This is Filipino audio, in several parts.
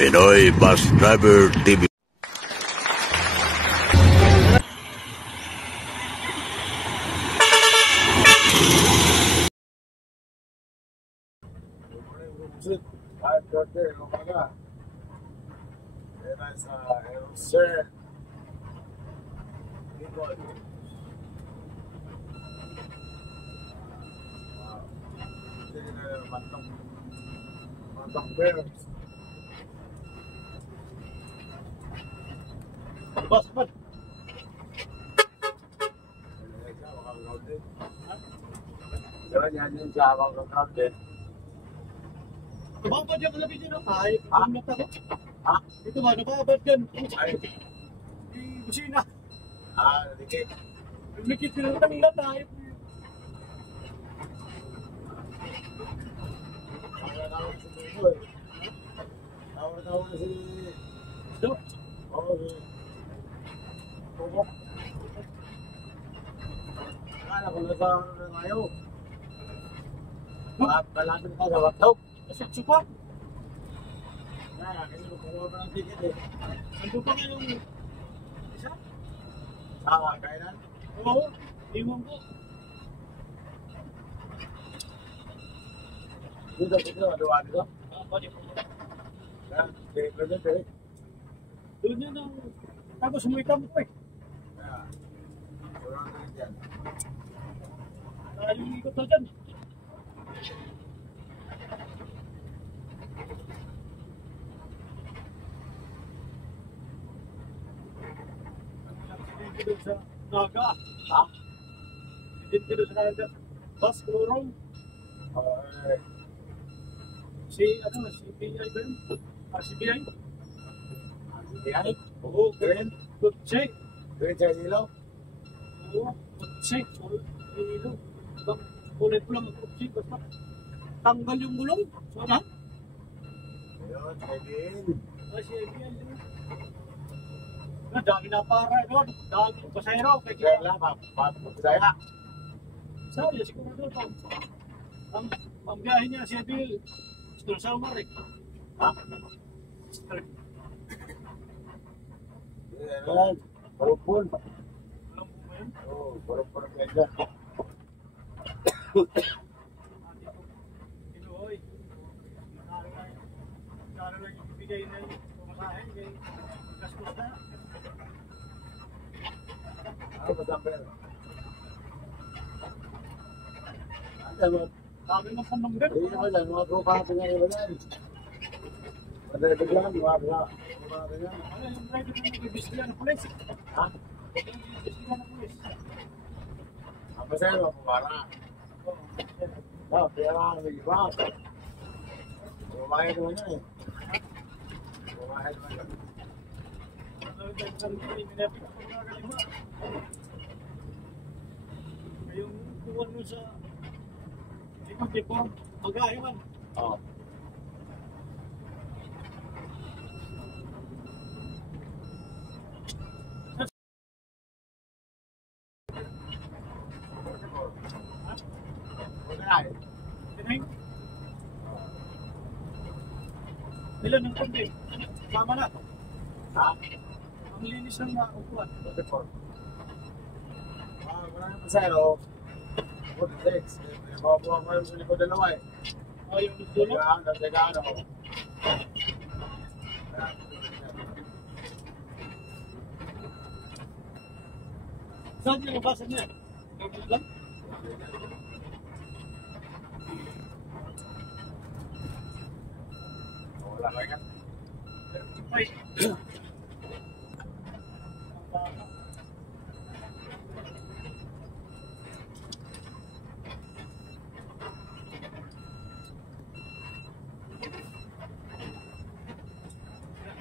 Pinoy Bus Driver TV. Bos, bos. Jangan siapa kau deh. Bang, dia lebih jenuh. Ay, ano na tayo? Ito ba, nababad yan. Ay, Di busina. dikit. Nagkit sila ng tayo. Tahu si. So, Oh, Tunggu. Kala ko na sa ngayo. Malapit ka sa watok. nasukso pa. Kasi kumuha pa ng ticket eh. Nandun pa nga yung isa. Kailan? Oo, iwan ko. Dito, dua dito. Pwede. Dito. Doon yan ang tapos sumita mo ko eh. Orang dyan. Yung ikot na dyan. Hindi doon sa Naga. Hindi doon sa Naga. Bus, Kurong. Si BI ba yun? CBI? Yan. Oo, ganyan. Kutse. Diretso dito. Oo, kutse. Ilo. Kulay ko lang ang kutse. Basta tanggal yung gulong. Sana? Ayun, Kevin. Si BI yun. Dami na para doon. Dami pasayro. Kaya saya. Saya siguro doon. Ang pambiyahe niya si Bill. Gusto na sama rin. Yan. Parupun. Alam mo ba yun? Oh, parupun ganda. Inuhoy. Kala lang yung bigay na yung pumasahin. Kaya gastos na. Ano ba sampai? Ano ba? Sabi mo pamang din. Hindi naman yan, mga tropa natin ngayon yan. Madali lang, mga yan. Ano yung driver na nag-ibisila ng pulis? Ha? Nag-ibisila ng pulis. Apa sa'yo, mapapara? Kaya lang, nag-iba. Bumayad naman yan eh. Bumayad naman yan. Yung tuwan mo sa tipo mag-ayaman. Oo. Tinay? Ilan ng kundi? Tama na. Ha? Ang linis ng upuan. Maraming pasero. 46. Mabuha ko yung sulit ko dalawa eh. Yung dulo? Nagdagaan ako. Saan yung nabasa niya? Ganyan lang? Wala ka yan. Ay.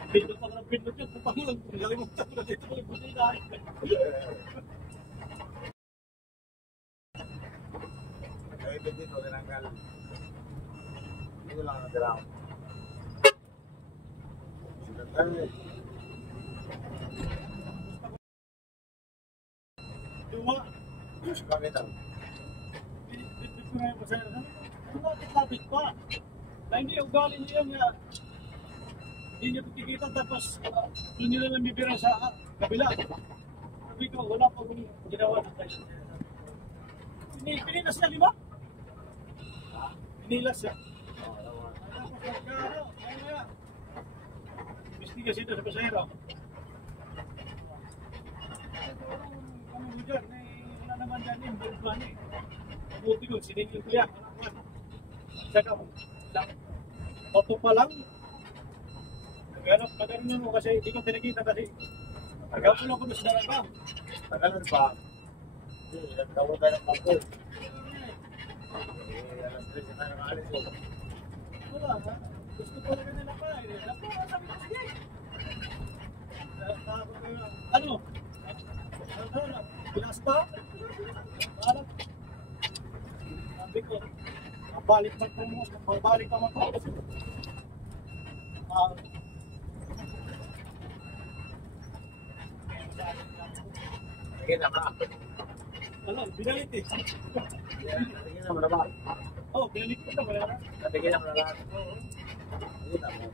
Pindot ako ng pindot yun. Papangulang kung nalimutan ko na dito. Buti na. Kaya dito, tinanggal. Dito lang natira ako. Duma. Bakit ang? Pinipit ko na yung masaya. Ano lapit pa? Na hindi ugali niya nga. Hindi niya pagkikita tapos doon nila lang bibira sa kabila. Sabi ko, wala pa kong ginawa ng ganyan. Pinilas niya, di ba? Pinilas siya. Tapos magkano, kaya mistigas ito sa pasahero. Ano mo dyan, wala naman dyan yung buwan eh. Mabuti ko, siningin ko yan. Saka, opo pa lang. Magano mo kasi hindi ko tinakita kasi nagkapulo ko doon sa dalagang. Tagalan pa. Hindi, nagtawag tayo ng pangko. Alas 3 na tayo nakalis ko. Wala ha. Gusto ko lang nila pa eh. Sabi ko, sige. Ano? Pinasta? Parang sabi ko, mabalik pa mo ito. Tingin na ba? Ano, binalit eh. Tingin na mo na ba? Oh, binalit ko na wala na. Tingin na mo na lang. Oo. Tingin na mo.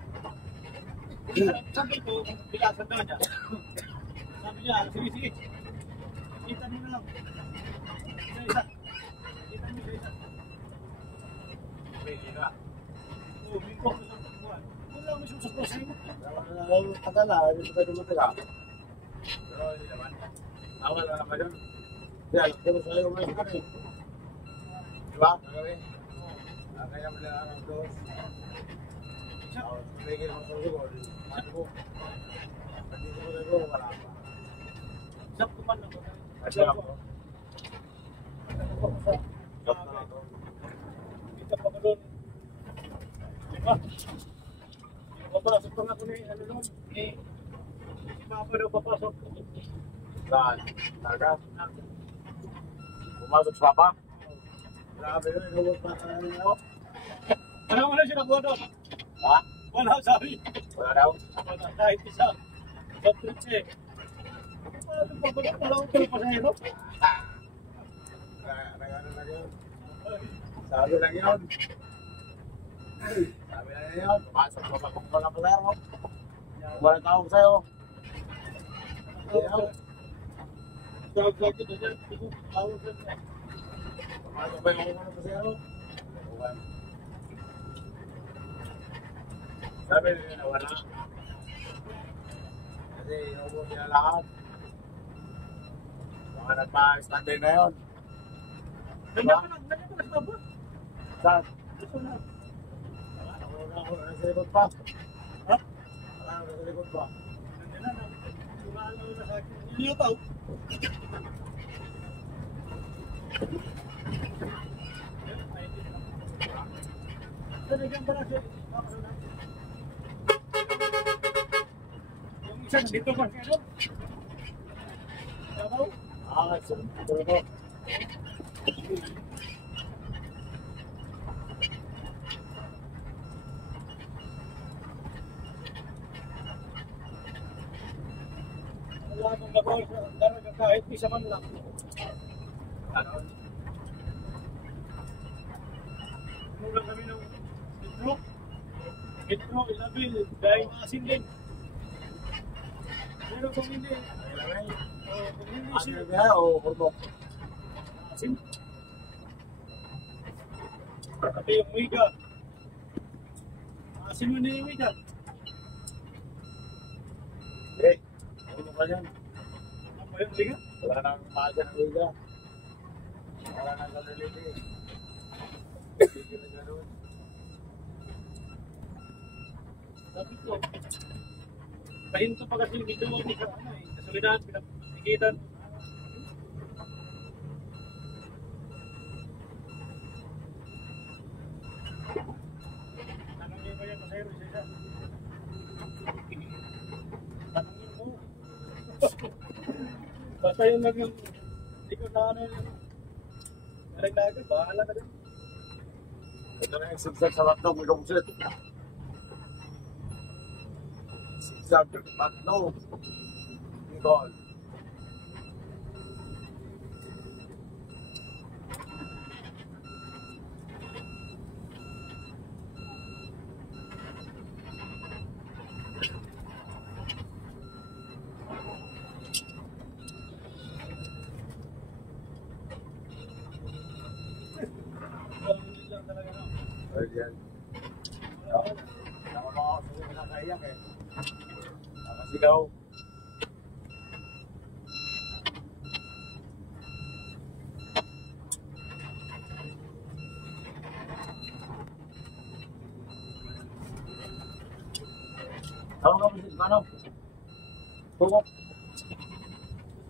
Sabi ko, bilasan na niya. Sabi niya, sige, sige. Kita mo na lang. Isa. Kita mo isa. Pwede na. Oo, minko ko sa pagbuhan. Wala mo siya sa prosa mo. Tagal na, hindi pa tayo matira. Pero hindi naman. Awal na naman yun. Hindi, alam ko sa'yo may ikan eh. Diba? Nagawin? Kaya mo lang ang dos. Pwede naman sa lugar. Ano ko? Pwede ko na ko, wala pa. Sap ko man ako. Kasi ako. Sap na ako. Kita pa ko doon. Diba? Papasok pa nga ko ni ano doon. Si Papa daw papasok. Saan? Taga? Pumasok sa papa? Grabe yun, inuwag pa ka na ako. Wala siya nakuha doon. Ha? Wala, sabi. Wala daw? Wala, kahit isa. Sa trip eh. Paano pa ba doon? Wala akong pinapasahero. Nagano na yun. Sabi lang yun. Sabi lang yun. Pumasok pa pa kung wala pala ako. Wala tawag sa'yo. Ayaw. Tawag ko na siya. Tawag ko na. Pumasok pa yung ano pa sa'yo. Sabi nila na wala. Kasi inuubos nila lahat. Mga nagpa-standby na yun. Nandiyan pa sa baba. Saan? Gusto na. Ako nasa likod pa. Ha? Nasa likod pa. Nandiyan na. Sumahan na sa akin. Niliyataw. Nandiyan pa na siya. Yung isa dito pa siya doon. Sabaw? Ito ko. Wala akong nagawa sa daraga kahit isa man lang. Ano lang kami ng Metro? Metro, Isabel, dahil maasin din. Pero kung hindi, kung hindi siya Ano ba o kurbo? maasin. Pati yung wiga. Maasin mo na yung wiga. Eh, ano ka yan? Ano ba yung wiga? Wala nang maaga ng liga. Wala nang kaliliti. Hindi na gano'n. Sabi ko, pahinto pa kasi yung video mo sa ano eh, kasulinan, pinagsikitan. Tanongin ba yan masayro isa-isa? Tanongin mo. Basta yung lang yung, hindi ko na ano yung nalaglagan, bahala ka din. Ito na yung zigzag sa hotdog ng kumsit. Zigzag hotdog. Nicole. Ayan. Naman ako sa nakaiyak eh. Nakasigaw. Tawag ka mo si Mano. Tungkot.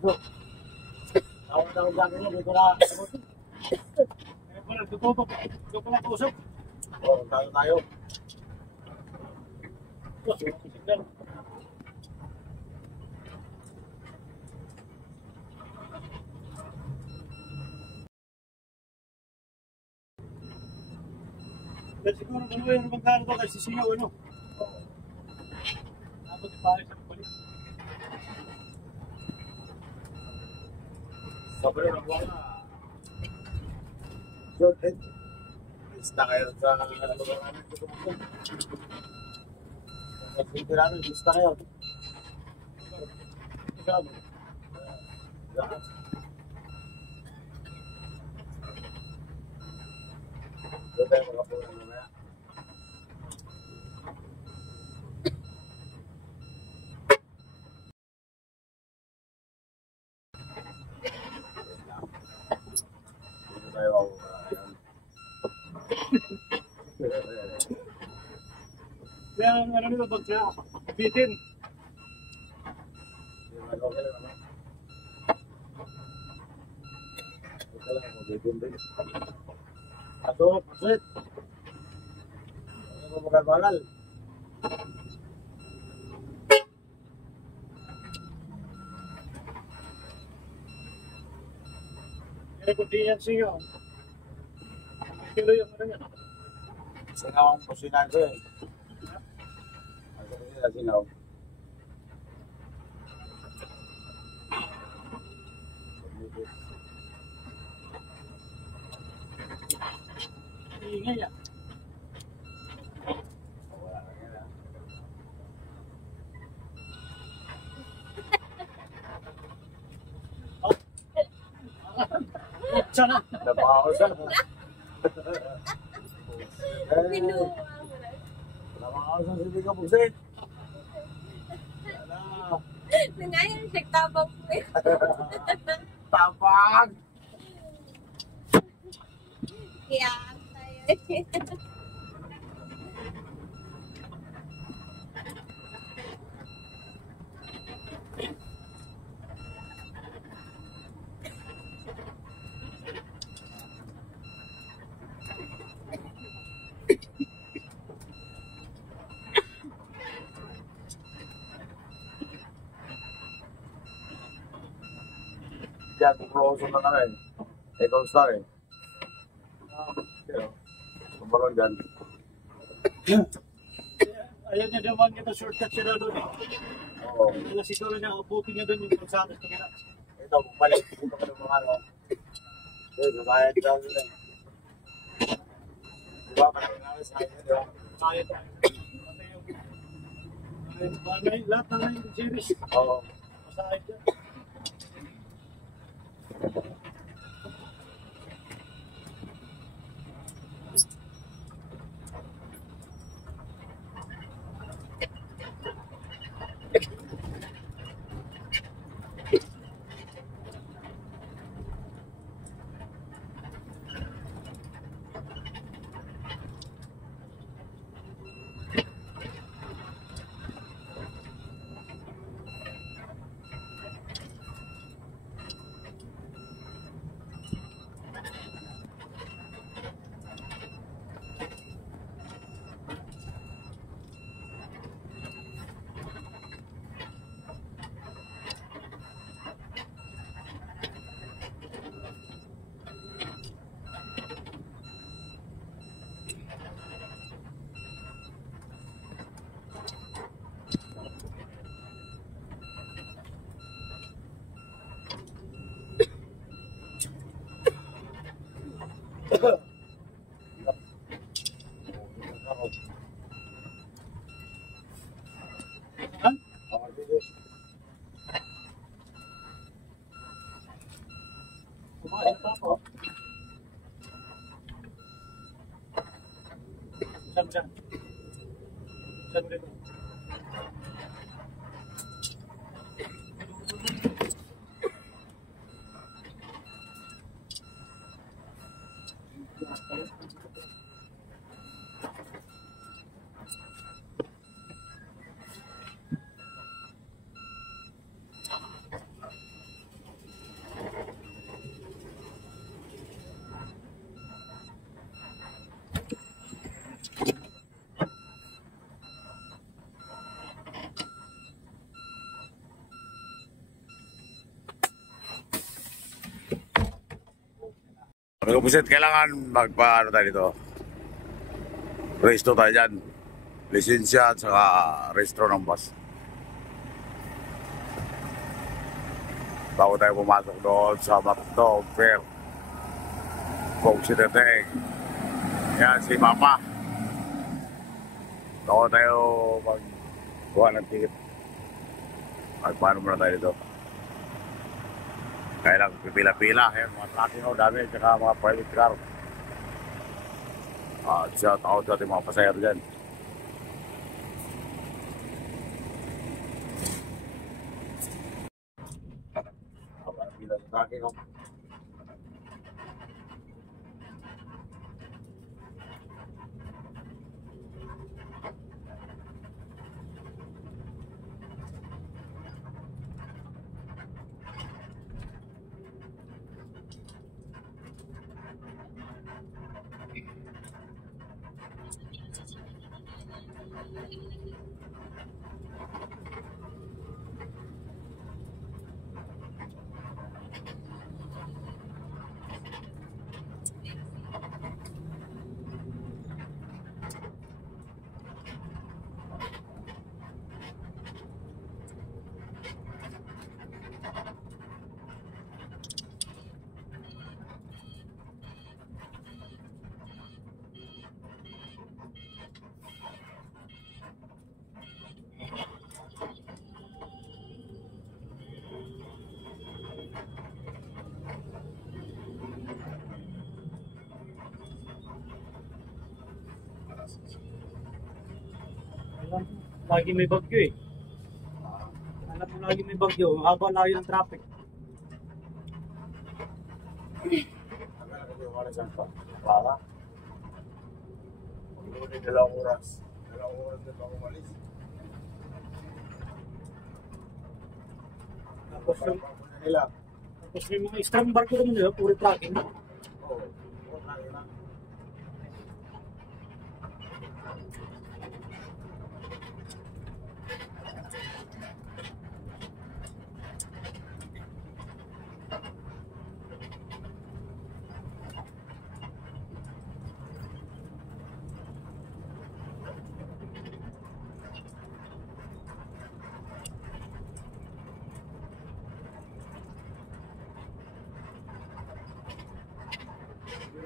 Go. Tawag na ako dyan kanina. Dito na. Wala, doon ko lang kausap. Oo, tayo. Signal. Dahil siguro ano yung magkano ba kasi singaw ano? Dapat ipaayos ang balik. Sobrang nakuha na. Short head. Lista kayo sa lugar namin. Sa simple namin, lista kayo. Sabi. Doon tayo makapunan mamaya. Dito tayo ako. Kaya ang ano nito pag siya bitin. Okay lang naman. Okay lang ako, bitin din. Ato, pasit. Ano mo magbagal? Kaya kung di yan singaw. Kilo yung ano yan. Singaw ang pusinan ko eh. Ano nila singaw? Iingay yan. Wala na yan ah. Sana. Napakausap. Pinuha. Napakausap si Bika Pusit. Wala. Nangayon siya tabang po eh. Tapag! Kaya tayo. Diyan, kuproso na kami. Ikaw star eh. Kumbaron dyan. Ayaw niya naman kita shortcut siya na doon eh. Oo. Kaya siguro niya abutin niya doon yung pagsakas na kina. Ito, bumalik. Dito ka ng mga ano. Ito, bayad daw nila. Diba, maraming namin sa akin, di ba? Kaya tayo. Lahat na yung series. Oo. Masahin dyan. Saan dyan? Saan mo dito? Mga kapusit, kailangan magpa-ano tayo dito. Resto tayo dyan. Lisensya at saka restro ng bus. Bago tayo pumasok doon sa Macdo Fair. Kung si Teteng. Yan si Mama. Bago tayo magkuha ng ticket. Magpaano muna tayo dito. Kaya lang pipila-pila. Ayan, mga tracking o dami. Tsaka mga private car. Shout out sa ating mga pasayero dyan. Pila sa tracking o. Lagi may bagyo eh. Alam mo lagi may bagyo, haba lagi ng traffic. Para? Pag-ulit 2 oras. 2 oras na bago malis. Tapos yung, Nila. tapos yung mga extreme barko naman nila, puro tracking. Oo. Oo, tracking na.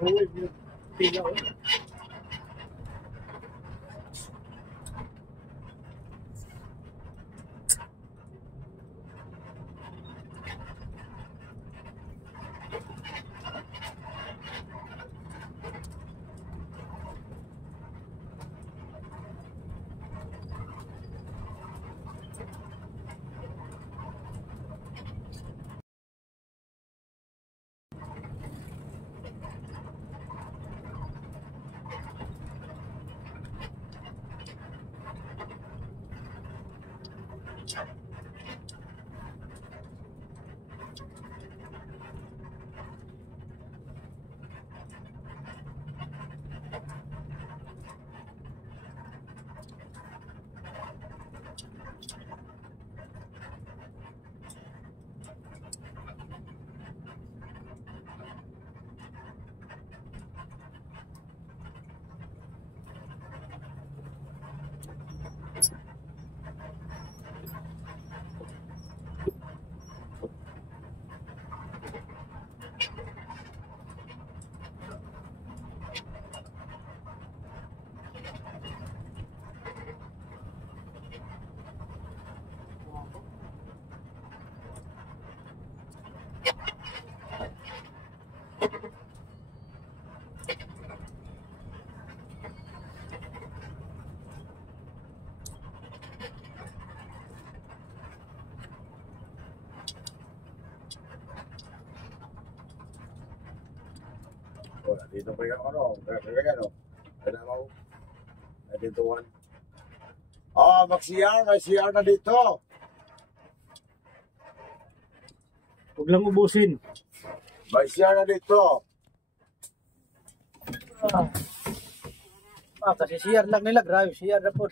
Yung pila oh. Wala, dito pa yung ano, kaya ano. Kaya mo. Dito one. Oh, mag-CR, may CR na dito. Huwag lang ubusin. May CR na dito. Kasi CR lang nila, grabe, CR na po.